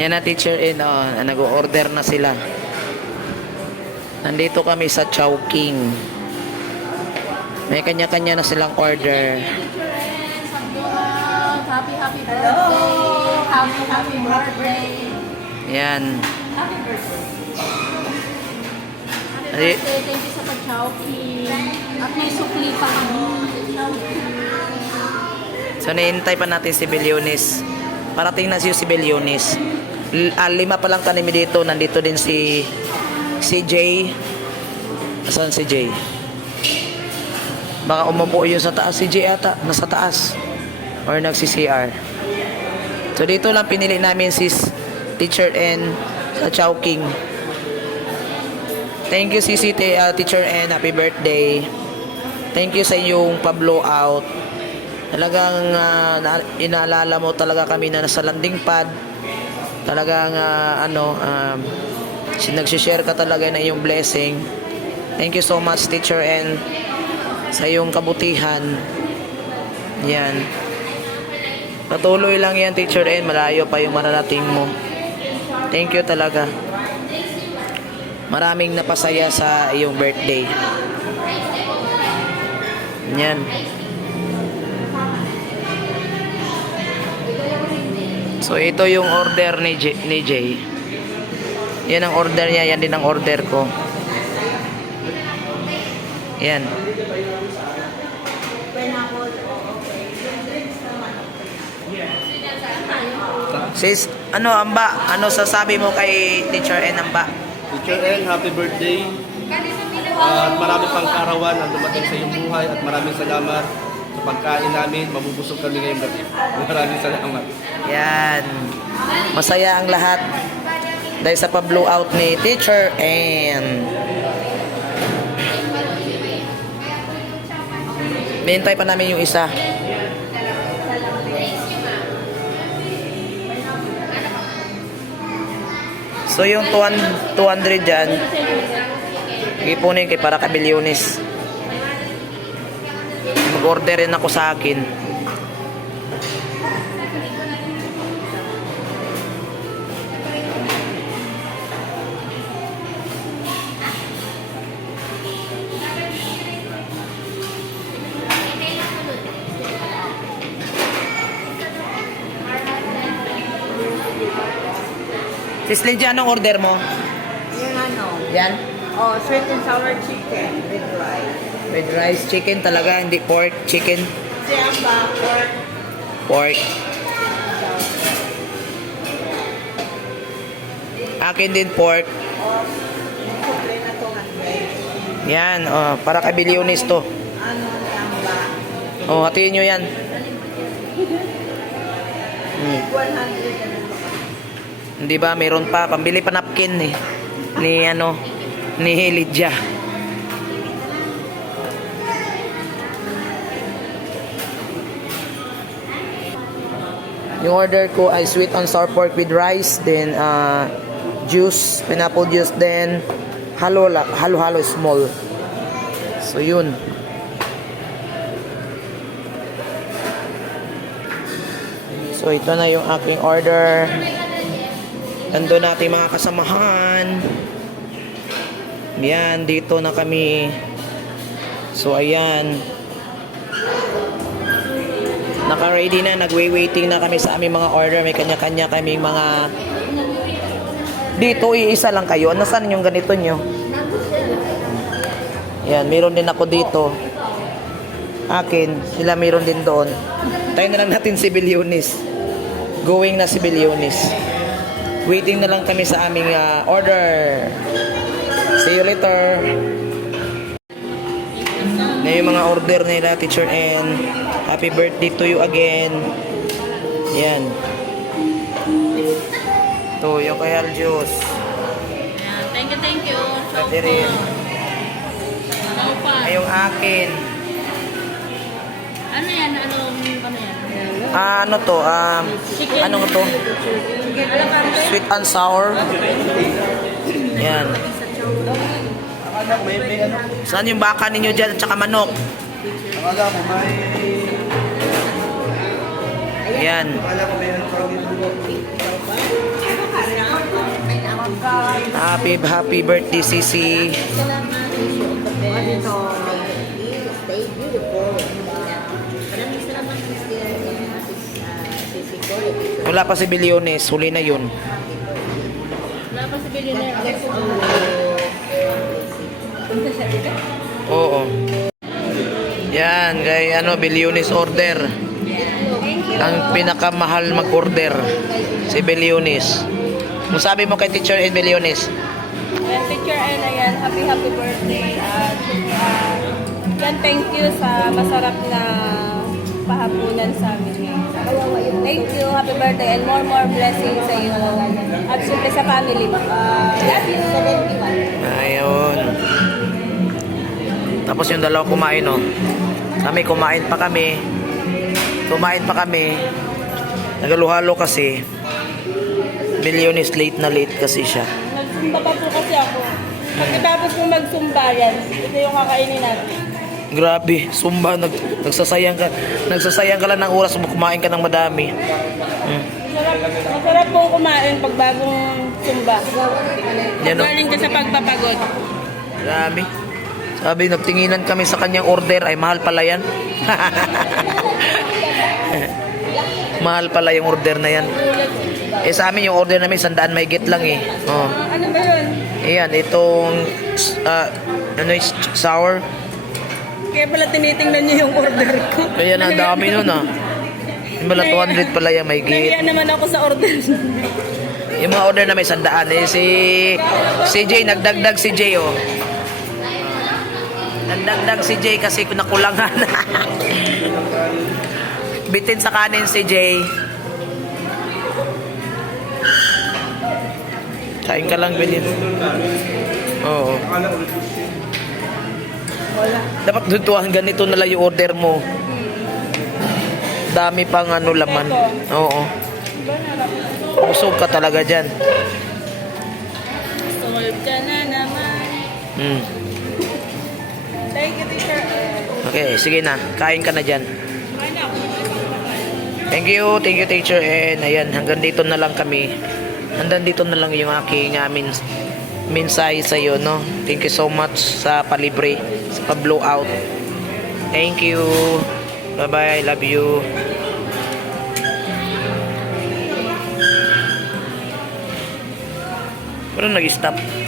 Yan na teacher in, oh, nag-order na sila. Nandito kami sa Chowking. May kanya-kanya na silang order. Happy, happy birthday. Happy, happy birthday. Yan. Happy birthday. Happy Ay- birthday. Thank you sa pag-chowking. At may sukli pa kami. So, nihintay pa natin si Belionis. Parating na si si Belionis. Ah, lima pa lang kanimi dito. Nandito din si si Jay. Asan si Jay? Baka umupo yun sa taas. Si Jay ata. Nasa taas. Or nagsi-CR. So, dito lang pinili namin si Teacher N sa Chowking. Thank you, CCT, uh, Teacher N. Happy birthday. Thank you sa iyong pa-blow out. Talagang ah, na- inaalala mo talaga kami na nasa landing pad. Talagang ah, ano, um, si- nagsishare ka talaga ng iyong blessing. Thank you so much, Teacher N, sa iyong kabutihan. Yan. Patuloy lang yan, Teacher N. Malayo pa yung mararating mo. Thank you talaga. Maraming napasaya sa iyong birthday. Yan. So ito yung order ni J, ni Jay. Yan ang order niya, yan din ang order ko. Yan. Sis, ano amba? Ano sasabi mo kay Teacher N amba? Teacher N, happy birthday. At marami pang karawan ang dumating sa iyong buhay at maraming salamat sa pagkain namin. Mabubusog kami ngayong gabi. Maraming salamat. Yan. Masaya ang lahat dahil sa pa-blow out ni Teacher N. Nihintay pa namin yung isa. So yung 200 200 dyan, ipunin kay para kabilyonis. Mag-order rin ako sa akin. Sis Lydia, anong order mo? Yung ano, Yan? oh, sweet and sour chicken with rice. With rice, chicken talaga, hindi pork, chicken, Siya ba, pork, pork. Akin din pork. or sukli na 200. Yan, oh, para kay Bilyonis to. Oh, hatiin nyo yan. Hmm. 100 ba? Hindi ba, mayroon pa, pambili pa napkin eh. Ni ano, ni Lydia. Yung order ko ay sweet and sour pork with rice, then uh, juice, pineapple juice, then halo, la- halo-halo small. So yun. So ito na yung aking order. Nandun natin mga kasamahan. Yan, dito na kami. So ayan. Naka-ready na, nagwe-waiting na kami sa aming mga order. May kanya-kanya kaming mga... Dito, iisa lang kayo. Nasaan yung ganito nyo? Yan, meron din ako dito. Akin, sila meron din doon. Tayo na lang natin si Bilyonis. Going na si Bilyonis. Waiting na lang kami sa aming ah, order. See you later. Na yung mga order nila, Teacher N. Happy birthday to you again. Yan. To, yung kay Aljus. Ayan, Thank you, thank you. Pati rin. Ano pa? Ay, yung akin. Ano yan? Ano, ano yan? Ah, ano to? Um, ano to? Sweet and sour. Yan. May, may ano. Saan yung baka ninyo dyan at saka manok? Akala ko may... Yan. Akala ko may pagkain. Happy, happy birthday, Sisi. Wala pa si Bilyones, huli na yun. Wala pa si Billionaire. Oo. Yan, kay ano, Bilyones order. Ang pinakamahal mag-order, si Bilyones. Kung sabi mo kay Teacher Ed Bilyones, Yan, picture ay na yan. Happy, happy birthday. At uh, yan, thank you sa masarap na pahapunan sa amin. Thank you, happy birthday, and more, more blessings sa iyo. At syempre sa family mo. Uh, love you. 71. ayun. Tapos yung dalawa kumain, no. Kami, kumain pa kami. Kumain pa kami. Nagaluhalo kasi. Bilyones late na late kasi siya. Nagsumba pa po kasi ako. Pagkatapos po magsumba yan, ito yung kakainin natin. Grabe, sumba, nag, nagsasayang ka. Nagsasayang ka lang ng oras mo kumain ka ng madami. Hmm. Masarap, masarap po kumain pag bagong sumba. Yan, no? Galing ka sa pagpapagod. Grabe. Sabi, nagtinginan kami sa kanyang order. Ay, mahal pala yan. mahal pala yung order na yan. Eh, sa amin yung order namin, sandaan may get lang eh. Oh. Ano ba yun? Ayan, itong, ah, ano sour. Kaya pala tinitingnan niyo yung order ko. Kaya na dami nun ah. Yung pala 200 pala yung may git. Nahiya naman ako sa order. Yung mga order na may sandaan eh, si, si Jay, nagdagdag si Jay oh. Nagdagdag si Jay kasi nakulangan. Bitin sa kanin si Jay. Kain ka lang, Bilin. Oo. Dapat dutuhan ganito na lang yung order mo. Dami pang ano laman. Oo. Busog ka talaga dyan. Solve ka na naman. Mm. Okay, sige na. Kain ka na dyan. Thank you, thank you teacher. And ayan, hanggang dito na lang kami. Hanggang dito na lang yung aking amin mensahe sa no? Thank you so much sa palibre, sa pa-blow out. Thank you. Bye-bye. Love you. Pero nag-stop.